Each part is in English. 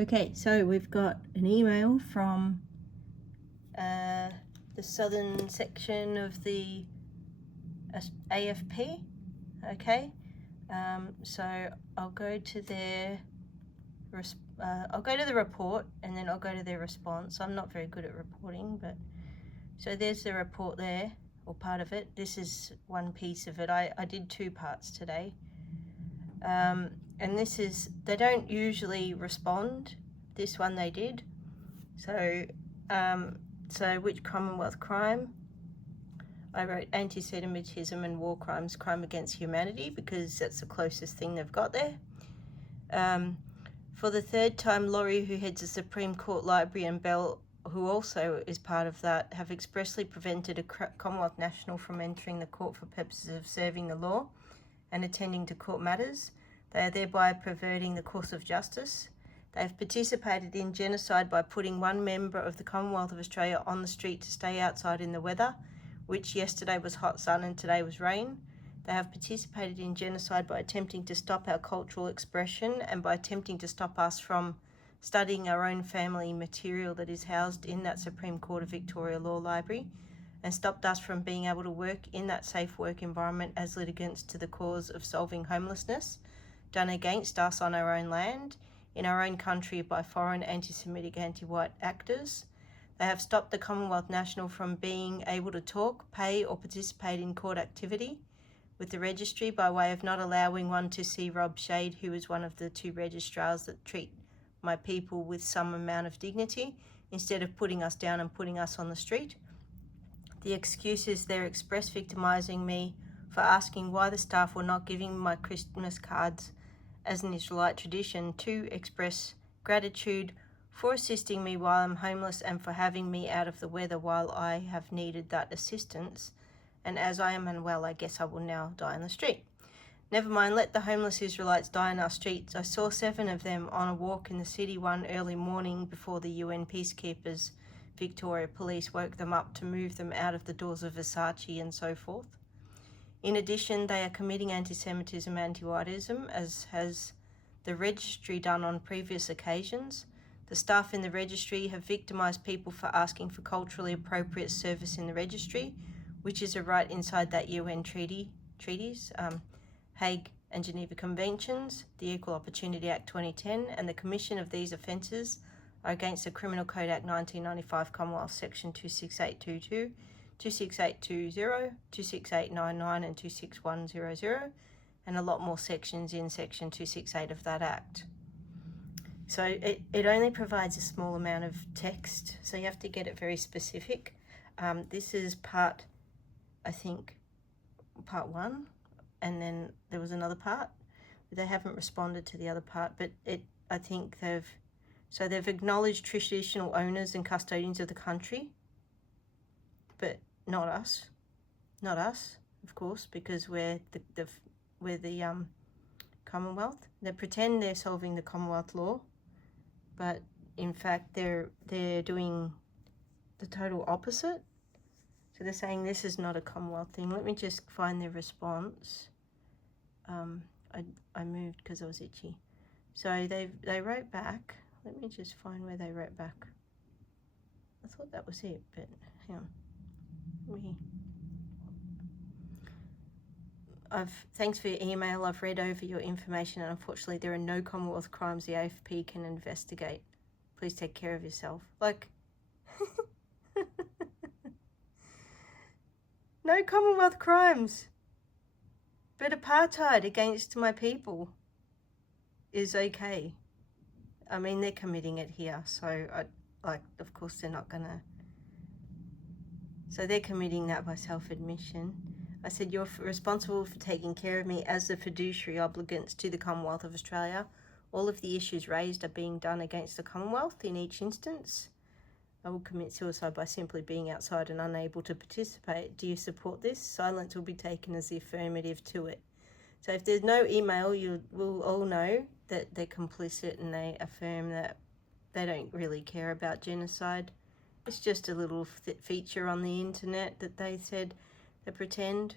Okay, so we've got an email from the southern section of the A.F.P. Okay, so I'll go to their I'll go to the report and then I'll go to their response. I'm not very good at reporting, but so there's the report there, or part of it. This is one piece of it. I did two parts today. And this is, they don't usually respond. This one they did. So, which Commonwealth crime? I wrote anti-Semitism and war crimes, crime against humanity, because that's the closest thing they've got there. For the third time, Laurie, who heads the Supreme Court Library, and Bell, who also is part of that, have expressly prevented a Commonwealth national from entering the court for purposes of serving the law and attending to court matters. They are thereby perverting the course of justice. They have participated in genocide by putting one member of the Commonwealth of Australia on the street to stay outside in the weather, which yesterday was hot sun and today was rain. They have participated in genocide by attempting to stop our cultural expression and by attempting to stop us from studying our own family material that is housed in that Supreme Court of Victoria Law Library, and stopped us from being able to work in that safe work environment as litigants to the cause of solving homelessness, done against us on our own land, in our own country by foreign anti-Semitic, anti-white actors. They have stopped the Commonwealth National from being able to talk, pay or participate in court activity with the registry by way of not allowing one to see Rob Shade, who is one of the two registrars that treat my people with some amount of dignity, instead of putting us down and putting us on the street. The excuse is their express victimising me for asking why the staff were not giving my Christmas cards as an Israelite tradition to express gratitude for assisting me while I'm homeless and for having me out of the weather while I have needed that assistance. And as I am unwell, I guess I will now die on the street. Never mind, let the homeless Israelites die in our streets. I saw 7 of them on a walk in the city one early morning before the UN peacekeepers, Victoria Police, woke them up to move them out of the doors of Versace and so forth. In addition, they are committing anti-Semitism, anti-whiteism, as has the registry done on previous occasions. The staff in the registry have victimised people for asking for culturally appropriate service in the registry, which is a right inside that UN treaties, Hague and Geneva Conventions, the Equal Opportunity Act 2010, and the commission of these offences are against the Criminal Code Act 1995, Commonwealth Section 26822, 26820, 26899 and 26100, and a lot more sections in Section 268 of that Act. So it only provides a small amount of text, so you have to get it very specific. This is part 1, and then there was another part. They haven't responded to the other part, but I think they've acknowledged traditional owners and custodians of the country, but not us, of course, because we're the Commonwealth. They pretend they're solving the Commonwealth law, but in fact they're doing the total opposite. So they're saying this is not a Commonwealth thing. Let me just find their response. I moved because I was itchy. So they wrote back. Let me just find where they wrote back. I thought that was it, but hang on. Thanks for your email. I've read over your information, and unfortunately there are no Commonwealth crimes the A.F.P can investigate. Please take care of yourself. Like, no Commonwealth crimes, but apartheid against my people is okay. I mean, they're committing it here, so of course they're not gonna. So they're committing that by self-admission. I said, you're responsible for taking care of me as the fiduciary obligants to the Commonwealth of Australia. All of the issues raised are being done against the Commonwealth in each instance. I will commit suicide by simply being outside and unable to participate. Do you support this? Silence will be taken as the affirmative to it. So if there's no email, you will all know that they're complicit, and they affirm that they don't really care about genocide. It's just a little feature on the internet that they said they pretend.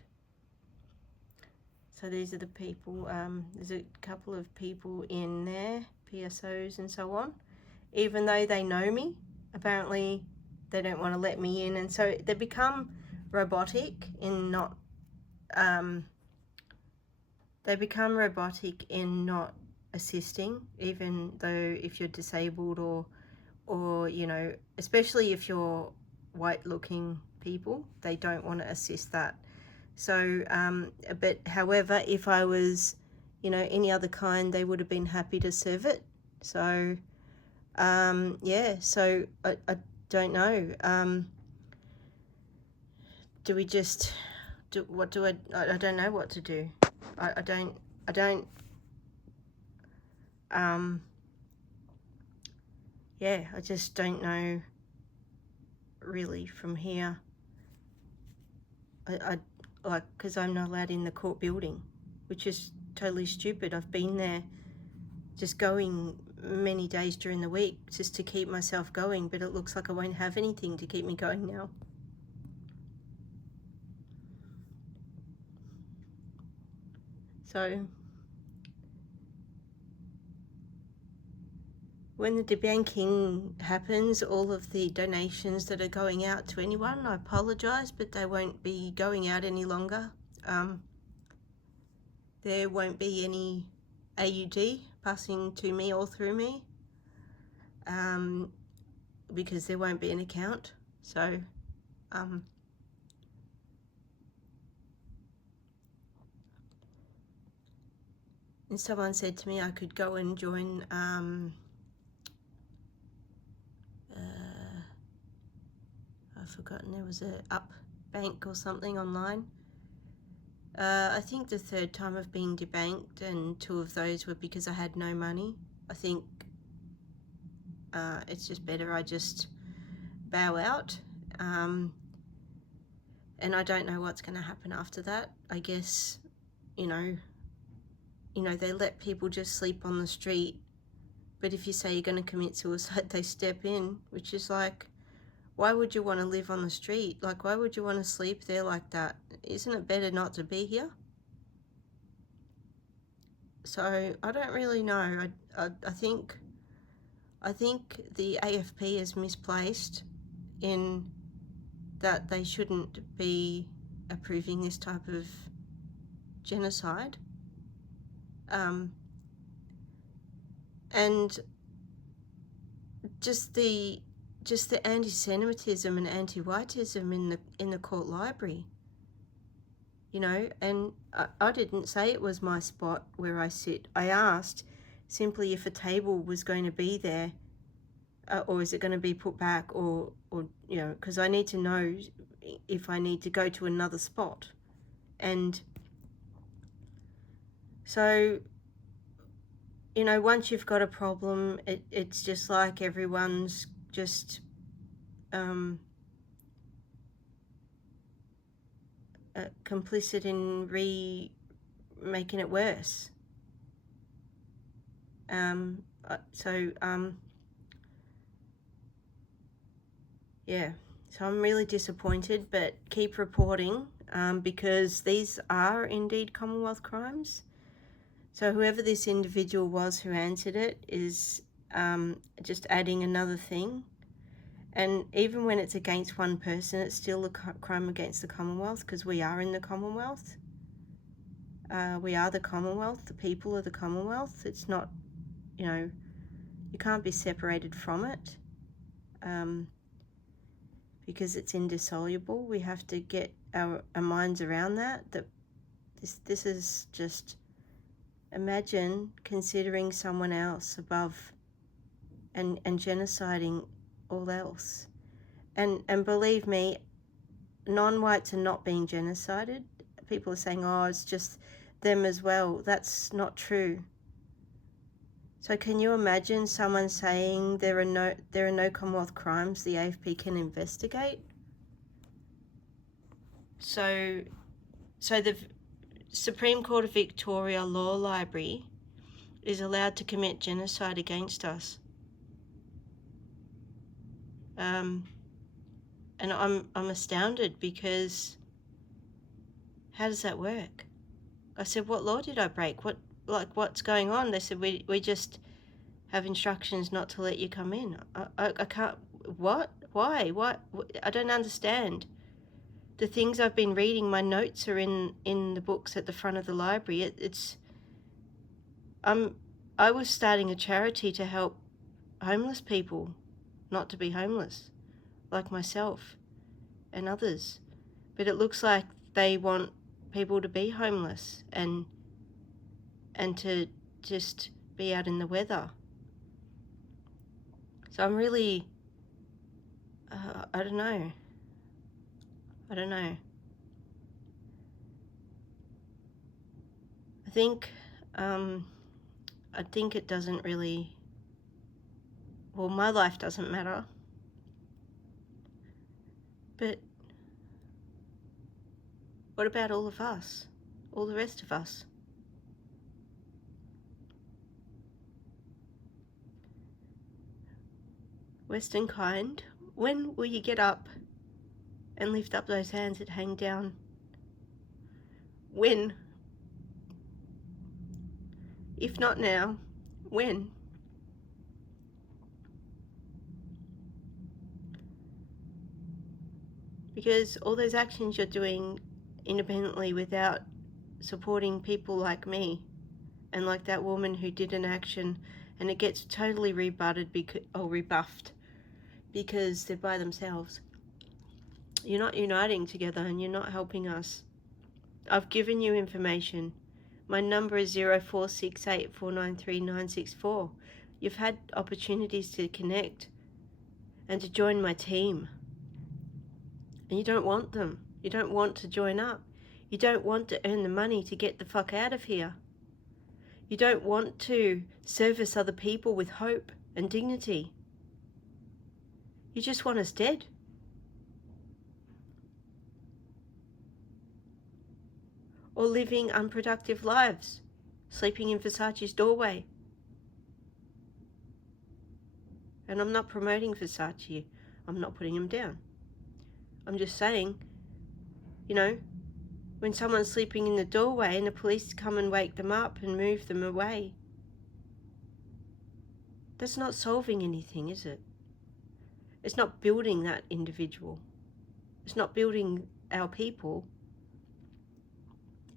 So these are the people. There's a couple of people in there, PSOs and so on. even though they know me. Apparently they don't want to let me in, and so they become robotic in not assisting, even though if you're disabled or you know, especially if you're white looking people, they don't want to assist that. So but however, if I was, you know, any other kind, they would have been happy to serve it. So yeah, so I don't know. Do we just do, what do I don't know what to do. I don't yeah, I just don't know really from here. I like, because I'm not allowed in the court building, which is totally stupid. I've been there just going many days during the week just to keep myself going, but it looks like I won't have anything to keep me going now. So when the debanking happens, all of the donations that are going out to anyone, I apologise, but they won't be going out any longer. There won't be any AUD passing to me or through me, because there won't be an account. So and someone said to me I could go and join I've forgotten, there was a Up bank or something online. I think the third time I've been debanked, and 2 of those were because I had no money. I think it's just better I just bow out, and I don't know what's going to happen after that. I guess, you know, they let people just sleep on the street, but if you say you're going to commit suicide, they step in, which is like, why would you want to live on the street? Like, why would you want to sleep there like that? Isn't it better not to be here? So I don't really know. I think the A.F.P is misplaced in that they shouldn't be approving this type of genocide. And just the anti-Semitism and anti-whiteism in the court library, you know. And I didn't say it was my spot where I sit. I asked simply if a table was going to be there, or is it going to be put back, or you know, because I need to know if I need to go to another spot. And so, you know, once you've got a problem, it's just like everyone's just complicit in making it worse. Yeah, so I'm really disappointed, but keep reporting, because these are indeed Commonwealth crimes. So whoever this individual was who answered it is just adding another thing. And even when it's against one person, it's still a crime against the Commonwealth, because we are in the Commonwealth. We are the Commonwealth. The people are the Commonwealth. It's not, you know, you can't be separated from it, because it's indissoluble. We have to get our minds around that this is just, imagine considering someone else above and genociding all else. And believe me, non-whites are not being genocided. People are saying, oh, it's just them as well. That's not true. So can you imagine someone saying there are no Commonwealth crimes the A.F.P can investigate? So the Supreme Court of Victoria Law Library is allowed to commit genocide against us. And I'm astounded, because how does that work? I said, what law did I break? What's going on? They said, we just have instructions not to let you come in. I can't. What? Why? What? I don't understand. The things I've been reading, my notes are in the books at the front of the library. I was starting a charity to help homeless people not to be homeless, like myself and others. But it looks like they want people to be homeless and to just be out in the weather. So I'm really, I don't know. I think it doesn't really, well, my life doesn't matter. But what about all of us? All the rest of us? Western kind, when will you get up and lift up those hands that hang down? When? If not now, when? Because all those actions you're doing independently without supporting people like me and like that woman who did an action, and it gets totally rebuffed because they're by themselves. You're not uniting together and you're not helping us. I've given you information. My number is 0468493964. You've had opportunities to connect and to join my team. And you don't want them. You don't want to join up. You don't want to earn the money to get the fuck out of here. You don't want to service other people with hope and dignity. You just want us dead. Or living unproductive lives, sleeping in Versace's doorway. And I'm not promoting Versace. I'm not putting him down. I'm just saying, you know, when someone's sleeping in the doorway and the police come and wake them up and move them away, that's not solving anything, is it? It's not building that individual. It's not building our people.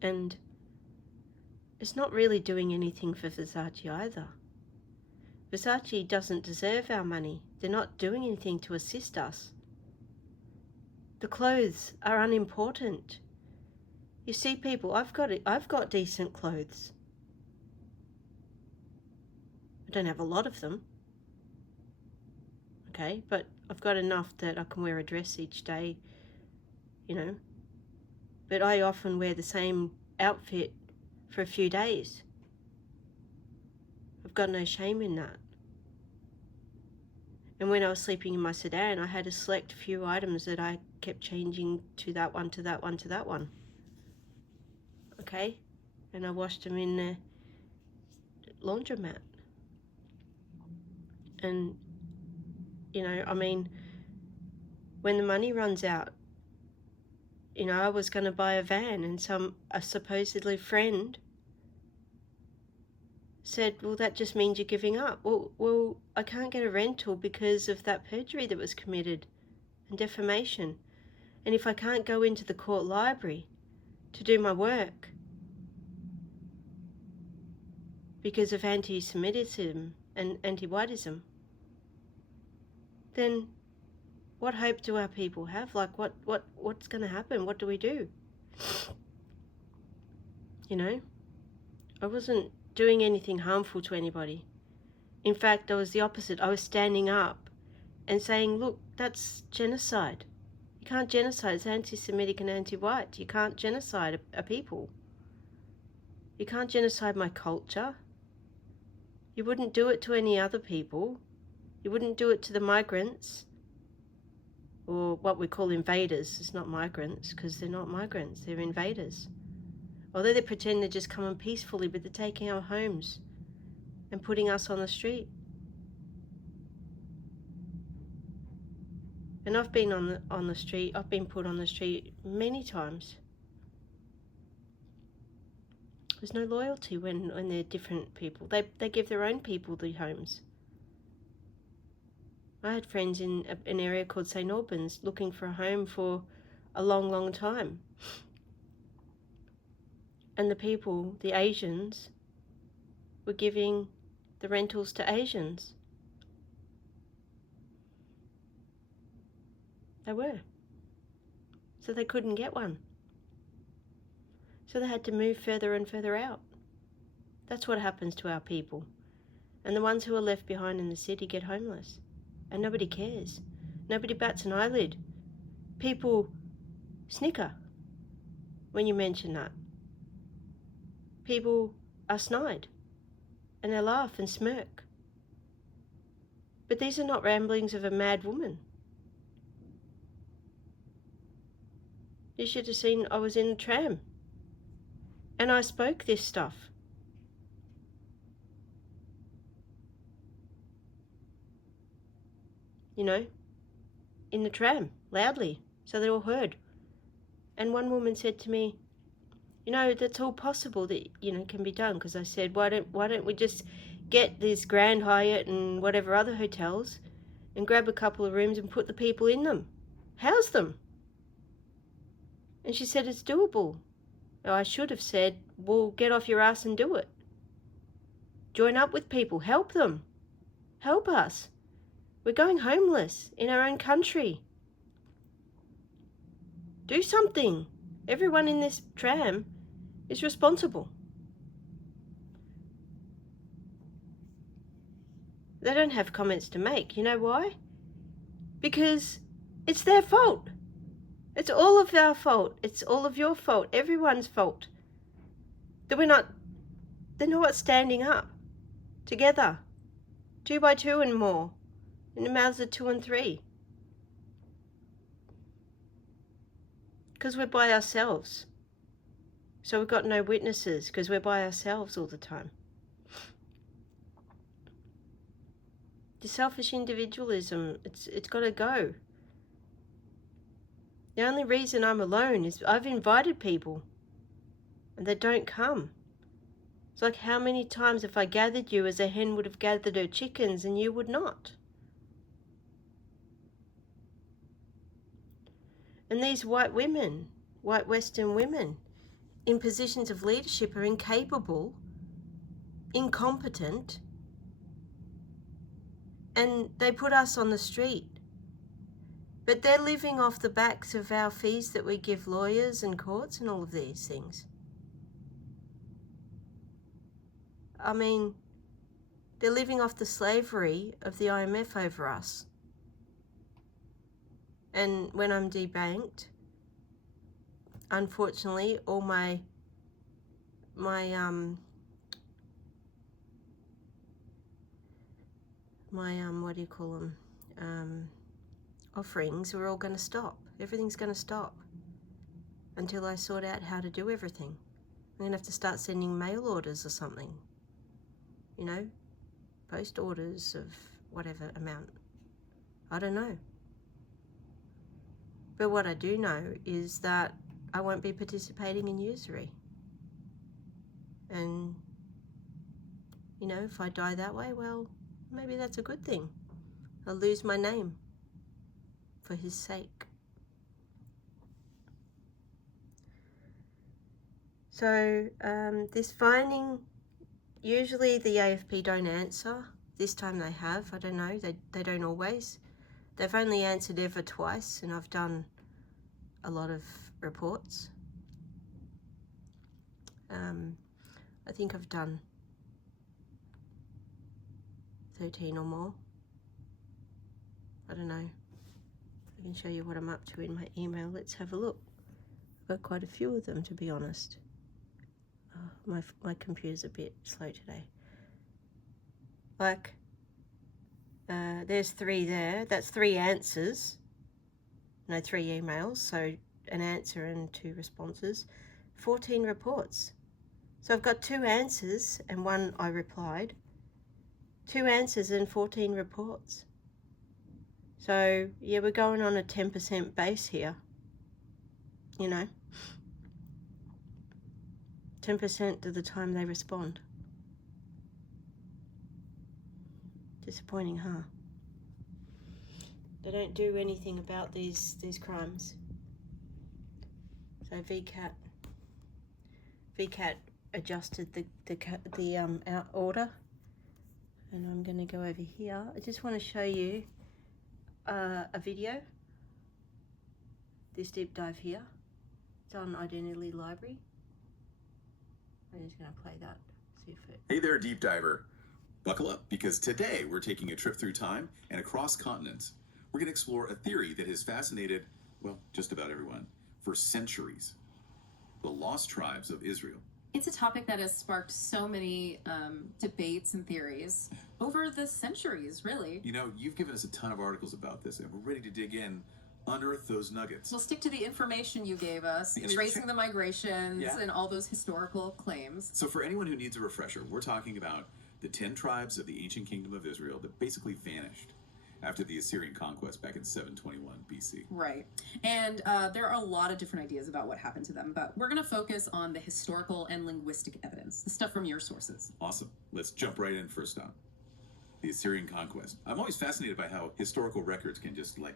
And it's not really doing anything for Versace either. Versace doesn't deserve our money. They're not doing anything to assist us. The clothes are unimportant. You see, people, I've got decent clothes. I don't have a lot of them. Okay, but I've got enough that I can wear a dress each day, you know. But I often wear the same outfit for a few days. I've got no shame in that. And when I was sleeping in my sedan, I had a select few items that I kept changing to that one, to that one, to that one. Okay? And I washed them in the laundromat. And, you know, I mean, when the money runs out, you know, I was going to buy a van, and a supposedly friend said, well, that just means you're giving up. Well, I can't get a rental because of that perjury that was committed and defamation. And if I can't go into the court library to do my work because of anti-Semitism and anti-whiteism, then what hope do our people have? Like, what's going to happen? What do we do? You know, I wasn't doing anything harmful to anybody. In fact, I was the opposite. I was standing up and saying, look, that's genocide. You can't genocide. It's anti-Semitic and anti-white. You can't genocide a people. You can't genocide my culture. You wouldn't do it to any other people. You wouldn't do it to the migrants, or what we call invaders. It's not migrants, because they're not migrants. They're invaders. Although they pretend they're just coming peacefully, but they're taking our homes and putting us on the street. And I've been on the street. I've been put on the street many times. There's no loyalty when they're different people. They give their own people the homes. I had friends in an area called St. Albans looking for a home for a long, long time. And the people, the Asians, were giving the rentals to Asians. They were. So they couldn't get one. So they had to move further and further out. That's what happens to our people. And the ones who are left behind in the city get homeless. And nobody cares. Nobody bats an eyelid. People snicker when you mention that. People are snide. And they laugh and smirk. But these are not ramblings of a mad woman. You should have seen I was in the tram. And I spoke this stuff. You know, in the tram, loudly, so they all heard. And one woman said to me, you know, that's all possible that, you know, can be done. Because I said, why don't we just get this Grand Hyatt and whatever other hotels and grab a couple of rooms and put the people in them, house them. And she said, it's doable. I should have said, well, get off your ass and do it. Join up with people, help them, help us. We're going homeless in our own country. Do something. Everyone in this tram is responsible. They don't have comments to make. You know why? Because it's their fault. It's all of our fault. It's all of your fault. Everyone's fault. That they're not standing up together, 2 by 2 and more, in the mouths of 2 and 3. Because we're by ourselves. So we've got no witnesses because we're by ourselves all the time. The selfish individualism, it's got to go. The only reason I'm alone is I've invited people and they don't come. It's like, how many times have I gathered you as a hen would have gathered her chickens and you would not? And these white women, white Western women, in positions of leadership are incapable, incompetent, and they put us on the street. But they're living off the backs of our fees that we give lawyers and courts and all of these things. I mean, they're living off the slavery of the IMF over us. And when I'm debanked, unfortunately, all my what do you call them? Offerings are all going to stop. Everything's going to stop until I sort out how to do everything. I'm going to have to start sending mail orders or something. You know, post orders of whatever amount. I don't know. But what I do know is that I won't be participating in usury. And, you know, if I die that way, well, maybe that's a good thing. I'll lose my name for his sake. So this finding, usually the A.F.P don't answer. This time they have. I don't know. They don't always. They've only answered ever twice, and I've done a lot of reports. I think I've done 13 or more. I don't know. I can show you what I'm up to in my email. Let's have a look. I've got quite a few of them, to be honest. Oh, my computer's a bit slow today. Like, there's 3 there. That's 3 answers. No, 3 emails. So an answer and 2 responses. 14 reports. So I've got 2 answers and 1 I replied. 2 answers and 14 reports. So, yeah, we're going on a 10% base here, you know. 10% of the time they respond. Disappointing, huh? They don't do anything about these crimes. So VCAT adjusted the order, and I'm going to go over here. I just want to show you a video. This deep dive here. It's on Identity Library. I'm just going to play that. See if it. Hey there, deep diver. Buckle up, because today we're taking a trip through time and across continents. We're going to explore a theory that has fascinated, well, just about everyone for centuries. The lost tribes of Israel. It's a topic that has sparked so many debates and theories over the centuries, really. You know, you've given us a ton of articles about this, and we're ready to dig in, unearth those nuggets. We'll stick to the information you gave us, tracing the migrations and all those historical claims. So for anyone who needs a refresher, we're talking about the 10 tribes of the ancient kingdom of Israel that basically vanished after the Assyrian conquest back in 721 BC. Right. And there are a lot of different ideas about what happened to them, but we're going to focus on the historical and linguistic evidence, the stuff from your sources. Awesome. Let's jump right in first on the Assyrian conquest. I'm always fascinated by how historical records can just, like,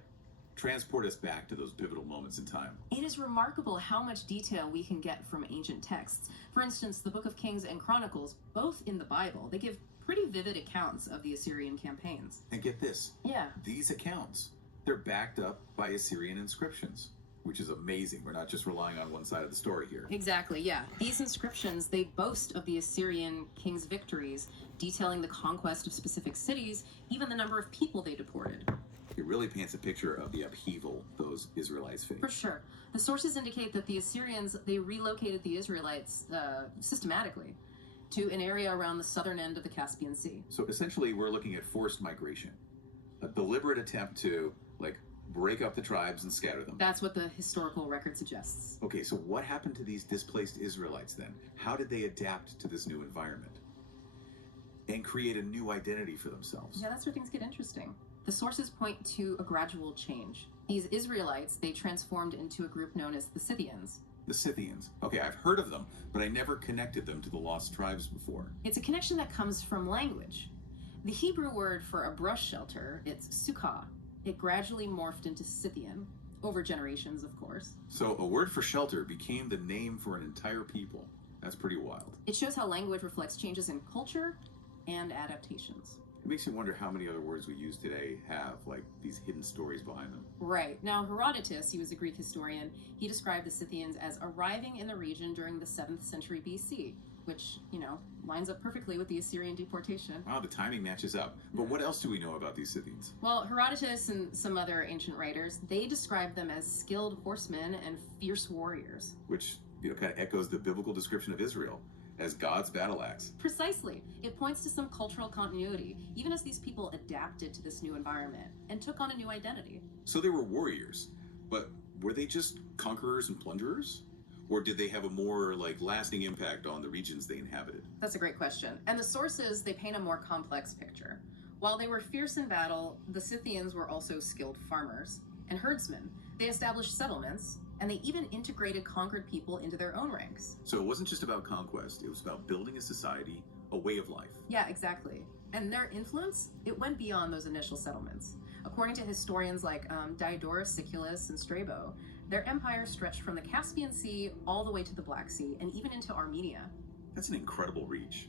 transport us back to those pivotal moments in time. It is remarkable how much detail we can get from ancient texts. For instance, the Book of Kings and Chronicles, both in the Bible, they give pretty vivid accounts of the Assyrian campaigns. And get this. Yeah. These accounts, they're backed up by Assyrian inscriptions, which is amazing. We're not just relying on one side of the story here. Exactly, yeah. These inscriptions, they boast of the Assyrian king's victories, detailing the conquest of specific cities, even the number of people they deported. It really paints a picture of the upheaval those Israelites faced. For sure. The sources indicate that the Assyrians, they relocated the Israelites systematically to an area around the southern end of the Caspian Sea. So essentially, we're looking at forced migration, a deliberate attempt to, like, break up the tribes and scatter them. That's what the historical record suggests. Okay, so what happened to these displaced Israelites then? How did they adapt to this new environment and create a new identity for themselves? Yeah, that's where things get interesting. The sources point to a gradual change. These Israelites, they transformed into a group known as the Scythians. The Scythians. Okay, I've heard of them, but I never connected them to the lost tribes before. It's a connection that comes from language. The Hebrew word for a brush shelter, it's sukkah. It gradually morphed into Scythian, over generations, of course. So a word for shelter became the name for an entire people. That's pretty wild. It shows how language reflects changes in culture and adaptations. It makes you wonder how many other words we use today have, like, these hidden stories behind them. Right. Now, Herodotus, he was a Greek historian, he described the Scythians as arriving in the region during the 7th century BC, which, you know, lines up perfectly with the Assyrian deportation. Wow, the timing matches up. But what else do we know about these Scythians? Well, Herodotus and some other ancient writers, they described them as skilled horsemen and fierce warriors. Which, you know, kind of echoes the biblical description of Israel as God's battle axe. Precisely. It points to some cultural continuity, even as these people adapted to this new environment and took on a new identity. So they were warriors, but were they just conquerors and plunderers? Or did they have a more, like, lasting impact on the regions they inhabited? That's a great question. And the sources, they paint a more complex picture. While they were fierce in battle, the Scythians were also skilled farmers and herdsmen. They established settlements, and they even integrated conquered people into their own ranks. So it wasn't just about conquest, it was about building a society, a way of life. Yeah, exactly. And their influence, it went beyond those initial settlements. According to historians like Diodorus Siculus and Strabo, their empire stretched from the Caspian Sea all the way to the Black Sea and even into Armenia. That's an incredible reach.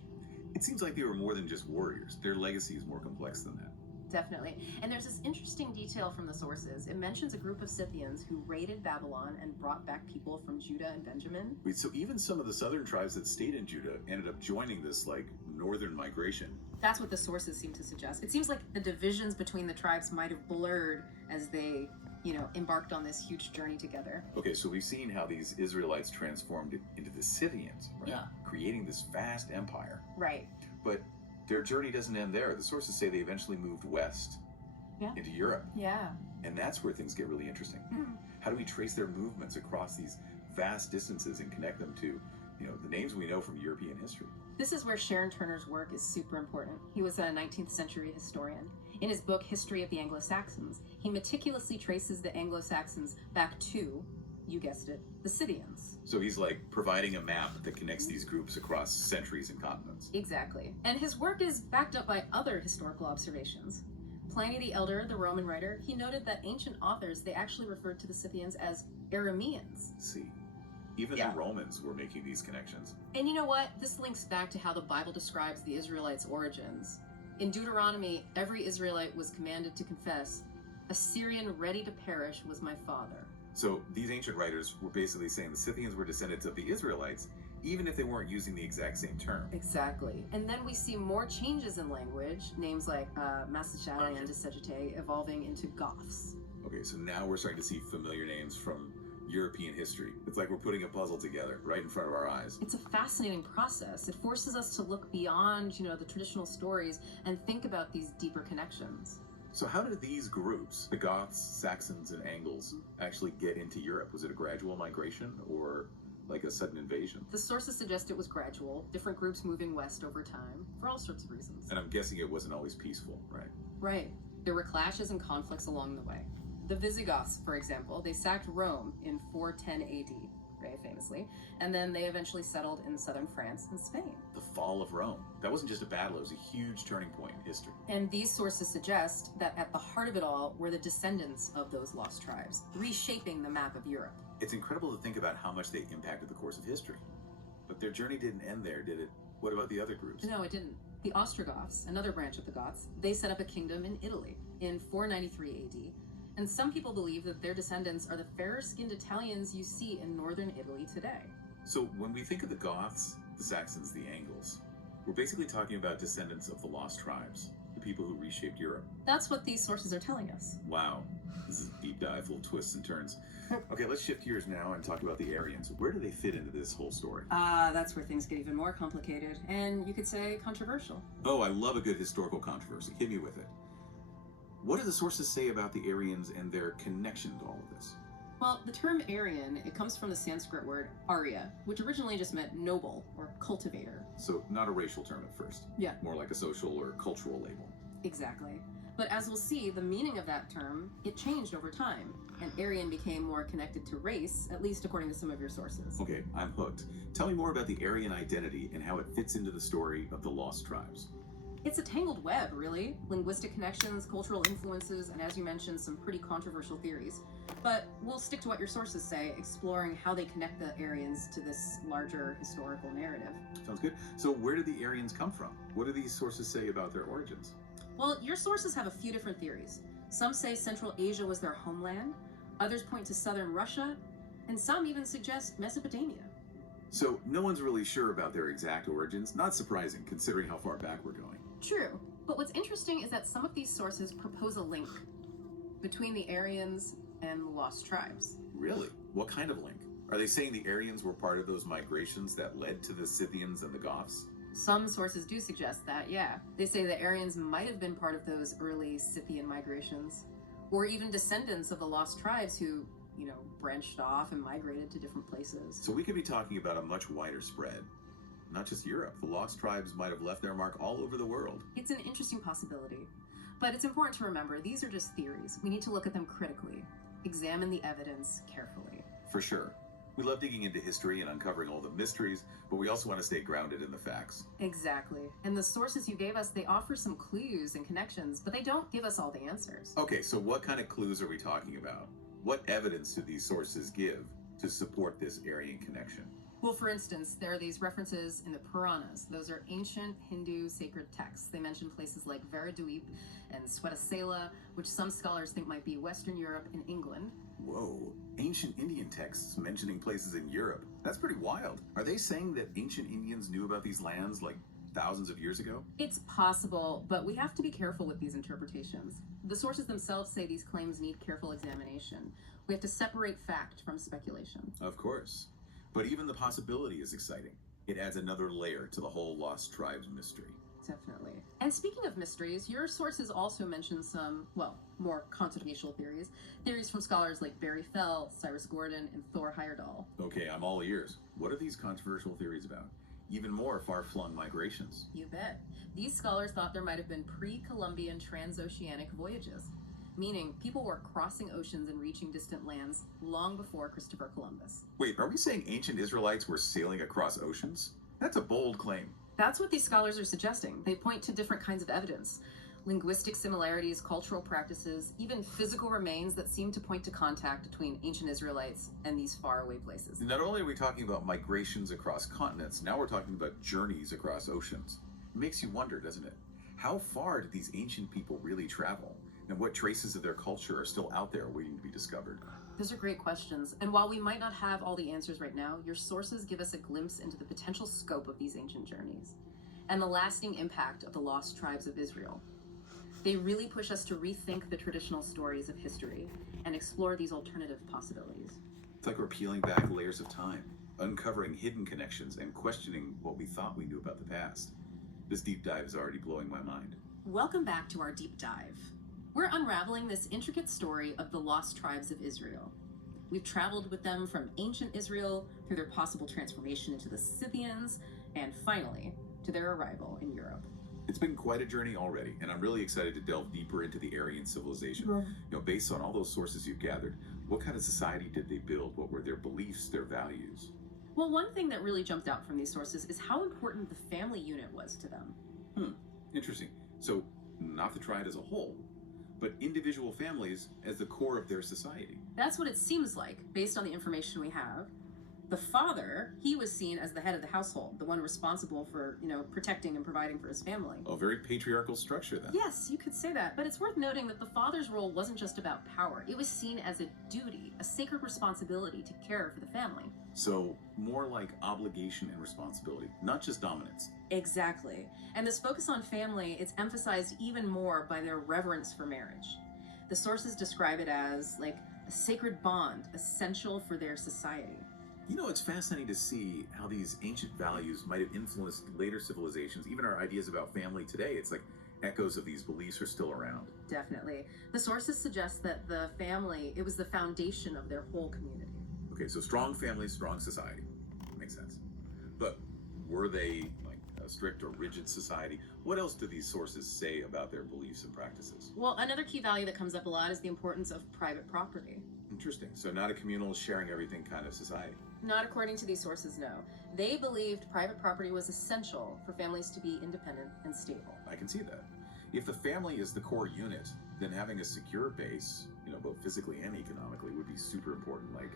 It seems like they were more than just warriors. Their legacy is more complex than that. Definitely. And there's this interesting detail from the sources. It mentions a group of Scythians who raided Babylon and brought back people from Judah and Benjamin. Wait, so even some of the southern tribes that stayed in Judah ended up joining this, like, northern migration? That's what the sources seem to suggest. It seems like the divisions between the tribes might have blurred as they, you know, embarked on this huge journey together. Okay, so we've seen how these Israelites transformed into the Scythians, right? Yeah. Creating this vast empire. Right. But their journey doesn't end there. The sources say they eventually moved west into Europe. Yeah. And that's where things get really interesting. How do we trace their movements across these vast distances and connect them to, you know, the names we know from European history? This is where Sharon Turner's work is super important. He was a 19th century historian. In his book, History of the Anglo-Saxons, he meticulously traces the Anglo-Saxons back to You guessed it, the Scythians. So he's like providing a map that connects these groups across centuries and continents. Exactly. And his work is backed up by other historical observations. Pliny the Elder, the Roman writer, he noted that ancient authors, they actually referred to the Scythians as Arameans. See, even Yeah. the Romans were making these connections. And you know what? This links back to how the Bible describes the Israelites' origins. In Deuteronomy, every Israelite was commanded to confess, "A Syrian ready to perish was my father." So these ancient writers were basically saying the Scythians were descendants of the Israelites, even if they weren't using the exact same term. Exactly. And then we see more changes in language, names like Massachali and Segete evolving into Goths. Okay, so now we're starting to see familiar names from European history. It's like we're putting a puzzle together right in front of our eyes. It's a fascinating process. It forces us to look beyond, the traditional stories and think about these deeper connections. So how did these groups, the Goths, Saxons, and Angles, actually get into Europe? Was it a gradual migration or like a sudden invasion? The sources suggest it was gradual, different groups moving west over time, for all sorts of reasons. And I'm guessing it wasn't always peaceful, right? Right. There were clashes and conflicts along the way. The Visigoths, for example, they sacked Rome in 410 AD, very famously, and then they eventually settled in southern France and Spain. The fall of Rome. That wasn't just a battle, it was a huge turning point in history. And these sources suggest that at the heart of it all were the descendants of those lost tribes, reshaping the map of Europe. It's incredible to think about how much they impacted the course of history. But their journey didn't end there, did it? What about the other groups? No, it didn't. The Ostrogoths, another branch of the Goths, they set up a kingdom in Italy in 493 AD. And some people believe that their descendants are the fairer-skinned Italians you see in northern Italy today. So when we think of the Goths, the Saxons, the Angles, we're basically talking about descendants of the lost tribes, the people who reshaped Europe. That's what these sources are telling us. Wow, this is a deep dive full of twists and turns. Okay, let's shift gears now and talk about the Aryans. Where do they fit into this whole story? That's where things get even more complicated, and you could say controversial. Oh, I love a good historical controversy. Hit me with it. What do the sources say about the Aryans and their connection to all of this? Well, the term Aryan, it comes from the Sanskrit word Arya, which originally just meant noble or cultivator. So not a racial term at first. Yeah. More like a social or cultural label. Exactly. But as we'll see, the meaning of that term, it changed over time, and Aryan became more connected to race, at least according to some of your sources. Okay, I'm hooked. Tell me more about the Aryan identity and how it fits into the story of the lost tribes. It's a tangled web, really. Linguistic connections, cultural influences, and as you mentioned, some pretty controversial theories. But we'll stick to what your sources say, exploring how they connect the Aryans to this larger historical narrative. Sounds good. So where did the Aryans come from? What do these sources say about their origins? Well, your sources have a few different theories. Some say Central Asia was their homeland, others point to southern Russia, and some even suggest Mesopotamia. So no one's really sure about their exact origins. Not surprising, considering how far back we're going. True, but what's interesting is that some of these sources propose a link between the Aryans and the lost tribes. Really? What kind of link? Are they saying the Aryans were part of those migrations that led to the Scythians and the Goths? Some sources do suggest that, yeah. They say the Aryans might have been part of those early Scythian migrations, or even descendants of the lost tribes who, branched off and migrated to different places. So we could be talking about a much wider spread. Not just Europe. The lost tribes might have left their mark all over the world. It's an interesting possibility. But it's important to remember, these are just theories. We need to look at them critically, examine the evidence carefully. For sure. We love digging into history and uncovering all the mysteries, but we also want to stay grounded in the facts. Exactly. And the sources you gave us, they offer some clues and connections, but they don't give us all the answers. Okay, so what kind of clues are we talking about? What evidence do these sources give to support this Aryan connection? Well, for instance, there are these references in the Puranas. Those are ancient Hindu sacred texts. They mention places like Varaduip and Swetasela, which some scholars think might be Western Europe and England. Whoa, ancient Indian texts mentioning places in Europe. That's pretty wild. Are they saying that ancient Indians knew about these lands like thousands of years ago? It's possible, but we have to be careful with these interpretations. The sources themselves say these claims need careful examination. We have to separate fact from speculation. Of course. But even the possibility is exciting. It adds another layer to the whole lost tribes mystery. Definitely. And speaking of mysteries, your sources also mention some, more controversial theories. Theories from scholars like Barry Fell, Cyrus Gordon, and Thor Heyerdahl. Okay, I'm all ears. What are these controversial theories about? Even more far-flung migrations. You bet. These scholars thought there might have been pre-Columbian transoceanic voyages. meaning people were crossing oceans and reaching distant lands long before Christopher Columbus. Wait, are we saying ancient Israelites were sailing across oceans? That's a bold claim. That's what these scholars are suggesting. They point to different kinds of evidence: linguistic similarities, cultural practices, even physical remains that seem to point to contact between ancient Israelites and these faraway places. Not only are we talking about migrations across continents, now we're talking about journeys across oceans. It makes you wonder, doesn't it? How far did these ancient people really travel? And what traces of their culture are still out there waiting to be discovered? Those are great questions. And while we might not have all the answers right now, your sources give us a glimpse into the potential scope of these ancient journeys and the lasting impact of the lost tribes of Israel. They really push us to rethink the traditional stories of history and explore these alternative possibilities. It's like we're peeling back layers of time, uncovering hidden connections and questioning what we thought we knew about the past. This deep dive is already blowing my mind. Welcome back to our deep dive. We're unraveling this intricate story of the lost tribes of Israel. We've traveled with them from ancient Israel through their possible transformation into the Scythians, and finally, to their arrival in Europe. It's been quite a journey already, and I'm really excited to delve deeper into the Aryan civilization. Based on all those sources you've gathered, what kind of society did they build? What were their beliefs, their values? Well, one thing that really jumped out from these sources is how important the family unit was to them. Interesting. So, not the triad as a whole, but individual families as the core of their society. That's what it seems like, based on the information we have. The father, he was seen as the head of the household, the one responsible for, protecting and providing for his family. A very patriarchal structure then. Yes, you could say that. But it's worth noting that the father's role wasn't just about power. It was seen as a duty, a sacred responsibility to care for the family. So, more like obligation and responsibility, not just dominance. Exactly. And this focus on family, it's emphasized even more by their reverence for marriage. The sources describe it as like a sacred bond, essential for their society. It's fascinating to see how these ancient values might have influenced later civilizations, even our ideas about family today. It's like echoes of these beliefs are still around. Definitely. The sources suggest that the family, it was the foundation of their whole community. Okay, so strong families, strong society. Makes sense. But were they like a strict or rigid society? What else do these sources say about their beliefs and practices? Well, another key value that comes up a lot is the importance of private property. Interesting. So not a communal sharing everything kind of society. Not according to these sources, no. They believed private property was essential for families to be independent and stable. I can see that. If the family is the core unit, then having a secure base, both physically and economically, would be super important. Like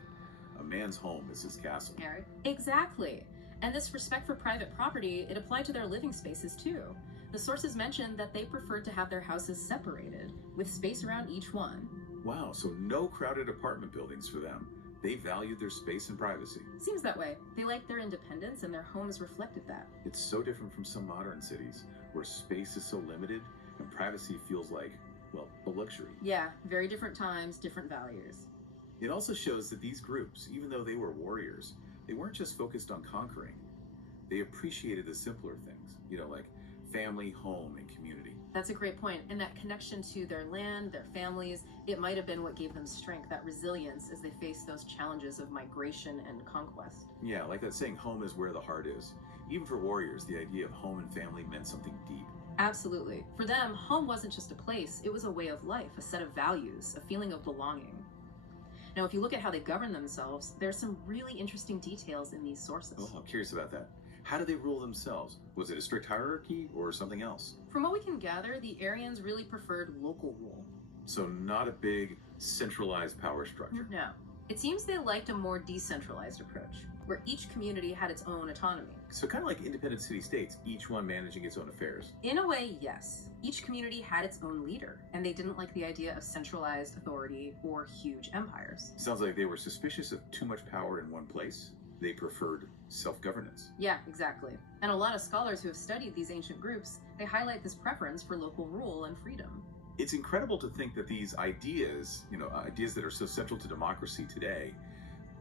a man's home is his castle. Exactly. And this respect for private property, it applied to their living spaces too. The sources mentioned that they preferred to have their houses separated, with space around each one. Wow, so no crowded apartment buildings for them. They valued their space and privacy. Seems that way. They liked their independence and their homes reflected that. It's so different from some modern cities, where space is so limited and privacy feels like, a luxury. Yeah, very different times, different values. It also shows that these groups, even though they were warriors, they weren't just focused on conquering. They appreciated the simpler things, like family, home, and community. That's a great point. And that connection to their land, their families, it might have been what gave them strength, that resilience as they faced those challenges of migration and conquest. Yeah, like that saying, home is where the heart is. Even for warriors, the idea of home and family meant something deep. Absolutely. For them, home wasn't just a place, it was a way of life, a set of values, a feeling of belonging. Now, if you look at how they govern themselves, there's some really interesting details in these sources. Oh, I'm curious about that. How do they rule themselves? Was it a strict hierarchy or something else? From what we can gather, the Aryans really preferred local rule. So not a big centralized power structure. No. It seems they liked a more decentralized approach, where each community had its own autonomy. So kind of like independent city-states, each one managing its own affairs. In a way, yes. Each community had its own leader, and they didn't like the idea of centralized authority or huge empires. Sounds like they were suspicious of too much power in one place. They preferred self-governance. Yeah, exactly. And a lot of scholars who have studied these ancient groups, they highlight this preference for local rule and freedom. It's incredible to think that these ideas, ideas that are so central to democracy today,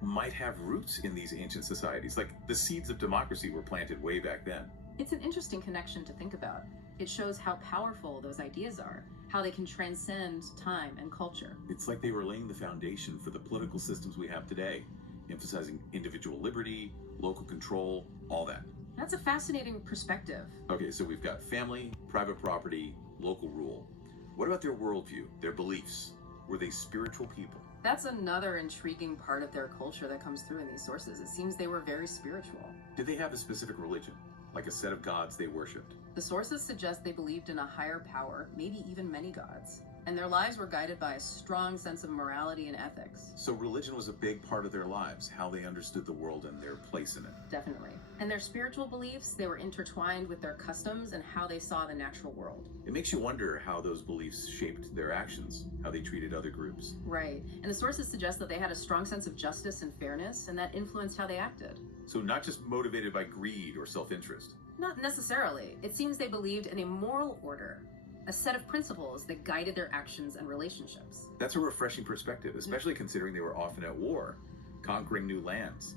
might have roots in these ancient societies. Like the seeds of democracy were planted way back then. It's an interesting connection to think about. It shows how powerful those ideas are, how they can transcend time and culture. It's like they were laying the foundation for the political systems we have today, emphasizing individual liberty, local control, all that. That's a fascinating perspective. Okay, so we've got family, private property, local rule. What about their worldview, their beliefs? Were they spiritual people? That's another intriguing part of their culture that comes through in these sources. It seems they were very spiritual. Did they have a specific religion, like a set of gods they worshipped? The sources suggest they believed in a higher power, maybe even many gods, and their lives were guided by a strong sense of morality and ethics. So religion was a big part of their lives, how they understood the world and their place in it. Definitely. And their spiritual beliefs, they were intertwined with their customs and how they saw the natural world. It makes you wonder how those beliefs shaped their actions, how they treated other groups. Right. And the sources suggest that they had a strong sense of justice and fairness, and that influenced how they acted. So not just motivated by greed or self-interest. Not necessarily. It seems they believed in a moral order, a set of principles that guided their actions and relationships. That's a refreshing perspective, especially considering they were often at war, conquering new lands.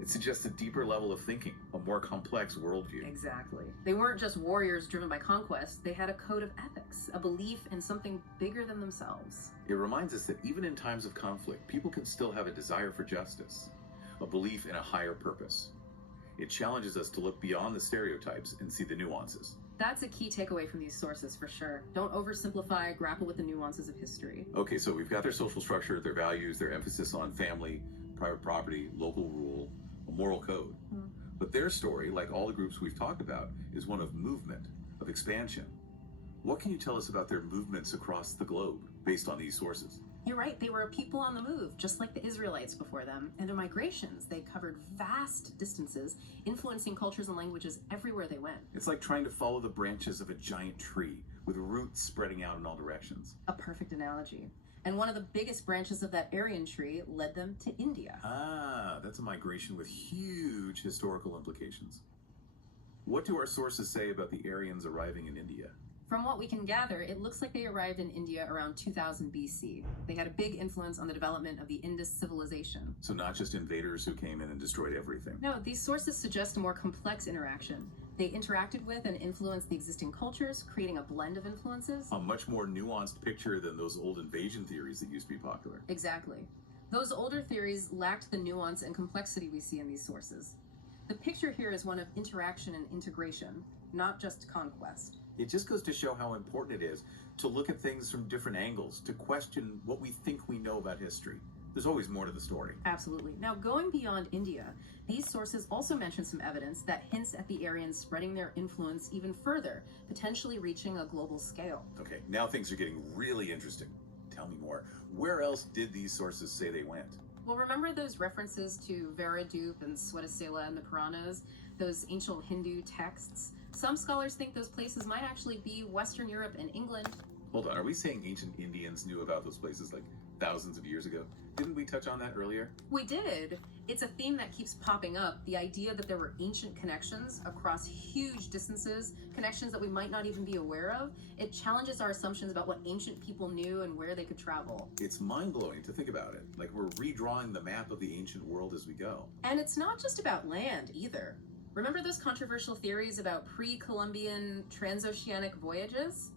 It suggests a deeper level of thinking, a more complex worldview. Exactly. They weren't just warriors driven by conquest, they had a code of ethics, a belief in something bigger than themselves. It reminds us that even in times of conflict, people can still have a desire for justice, a belief in a higher purpose. It challenges us to look beyond the stereotypes and see the nuances. That's a key takeaway from these sources for sure. Don't oversimplify, grapple with the nuances of history. Okay, so we've got their social structure, their values, their emphasis on family, private property, local rule, a moral code. But their story, like all the groups we've talked about, is one of movement, of expansion. What can you tell us about their movements across the globe based on these sources? You're right, they were a people on the move, just like the Israelites before them. And their migrations, they covered vast distances, influencing cultures and languages everywhere they went. It's like trying to follow the branches of a giant tree, with roots spreading out in all directions. A perfect analogy. And one of the biggest branches of that Aryan tree led them to India. Ah, that's a migration with huge historical implications. What do our sources say about the Aryans arriving in India? From what we can gather, it looks like they arrived in India around 2000 BC. They had a big influence on the development of the Indus civilization. So not just invaders who came in and destroyed everything. No, these sources suggest a more complex interaction. They interacted with and influenced the existing cultures, creating a blend of influences. A much more nuanced picture than those old invasion theories that used to be popular. Exactly. Those older theories lacked the nuance and complexity we see in these sources. The picture here is one of interaction and integration, not just conquest. It just goes to show how important it is to look at things from different angles, to question what we think we know about history. There's always more to the story. Absolutely. Now, going beyond India, these sources also mention some evidence that hints at the Aryans spreading their influence even further, potentially reaching a global scale. Okay, now things are getting really interesting. Tell me more. Where else did these sources say they went? Well, remember those references to Varadup and Swetasela and the Puranas, those ancient Hindu texts? Some scholars think those places might actually be Western Europe and England. Hold on, are we saying ancient Indians knew about those places like thousands of years ago? Didn't we touch on that earlier? We did. It's a theme that keeps popping up, the idea that there were ancient connections across huge distances, connections that we might not even be aware of. It challenges our assumptions about what ancient people knew and where they could travel. It's mind-blowing to think about it. Like we're redrawing the map of the ancient world as we go. And it's not just about land either. Remember those controversial theories about pre-Columbian transoceanic voyages?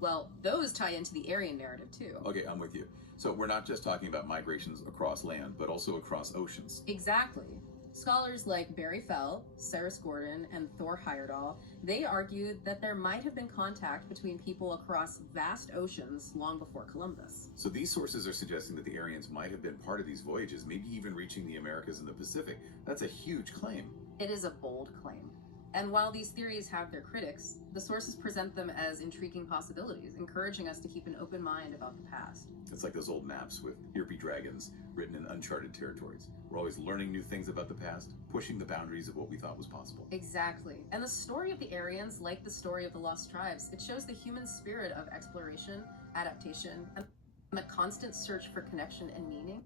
Well, those tie into the Aryan narrative too. Okay, I'm with you. So we're not just talking about migrations across land, but also across oceans. Exactly. Scholars like Barry Fell, Cyrus Gordon, and Thor Heyerdahl, they argued that there might have been contact between people across vast oceans long before Columbus. So these sources are suggesting that the Aryans might have been part of these voyages, maybe even reaching the Americas and the Pacific. That's a huge claim. It is a bold claim. And while these theories have their critics, the sources present them as intriguing possibilities, encouraging us to keep an open mind about the past. It's like those old maps with here be dragons written in uncharted territories. We're always learning new things about the past, pushing the boundaries of what we thought was possible. Exactly. And the story of the Aryans, like the story of the Lost Tribes, it shows the human spirit of exploration, adaptation, and the constant search for connection and meaning.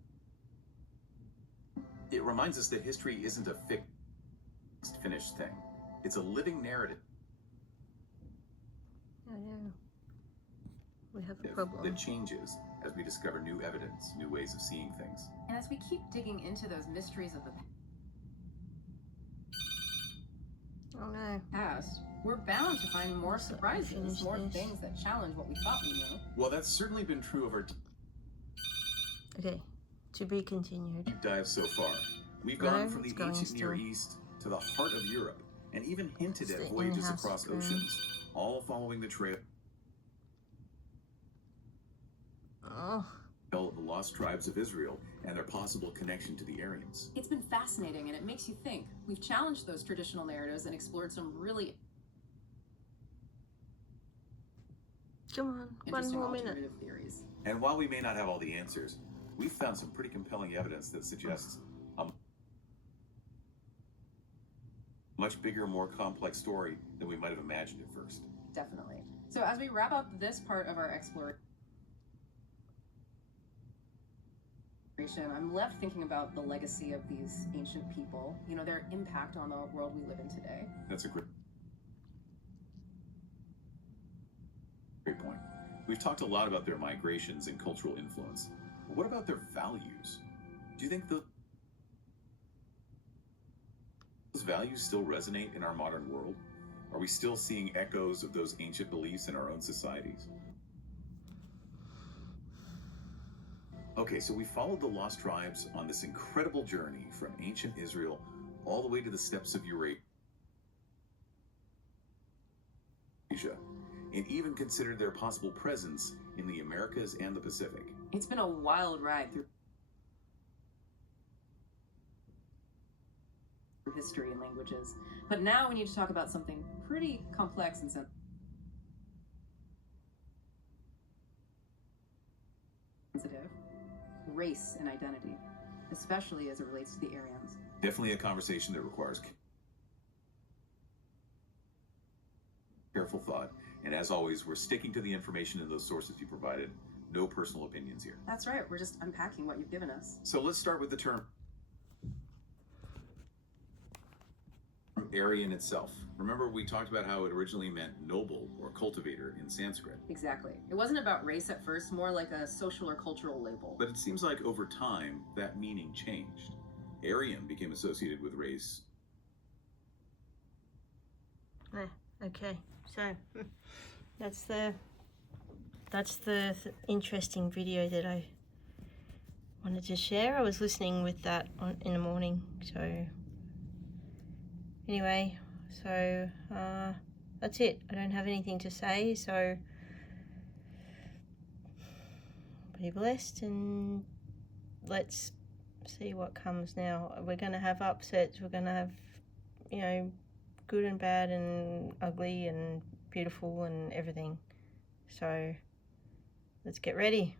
It reminds us that history isn't a fixed, finished thing. It's a living narrative. Oh yeah. We have a problem. That changes as we discover new evidence, new ways of seeing things. And as we keep digging into those mysteries of the Oh no. past, we're bound to find more surprises, more this. things that challenge what we thought we knew. Well, that's certainly been true of our Okay. To be continued. deep dive so far. We've No, gone from the it's going ancient Near still. East to the heart of Europe, and even hinted It's at the voyages in-house across screen. oceans, all following the trail Oh, The lost tribes of Israel and their possible connection to the Aryans. It's been fascinating, and it makes you think. We've challenged those traditional narratives and explored some really come on, one interesting more minute. alternative theories. And while we may not have all the answers, we've found some pretty compelling evidence that suggests a much bigger, more complex story than we might have imagined at first. Definitely. So as we wrap up this part of our exploration, I'm left thinking about the legacy of these ancient people, their impact on the world we live in today. That's a great point. We've talked a lot about their migrations and cultural influence. But what about their values? Do you think those values still resonate in our modern world? Are we still seeing echoes of those ancient beliefs in our own societies? Okay, so we followed the lost tribes on this incredible journey from ancient Israel all the way to the steppes of Eurasia, and even considered their possible presence in the Americas and the Pacific. It's been a wild ride through history and languages. But now we need to talk about something pretty complex and sensitive. Race and identity, especially as it relates to the Aryans. Definitely a conversation that requires careful thought. And as always, we're sticking to the information in those sources you provided. No personal opinions here. That's right. We're just unpacking what you've given us. So let's start with the term Aryan itself. Remember, we talked about how it originally meant noble or cultivator in Sanskrit. Exactly. It wasn't about race at first, more like a social or cultural label. But it seems like over time, that meaning changed. Aryan became associated with race. Okay, so that's the interesting video that I wanted to share. I was listening with that in the morning, so anyway, so that's it. I don't have anything to say, so be blessed, and let's see what comes now. We're going to have upsets, we're going to have, good and bad and ugly and beautiful and everything. So let's get ready.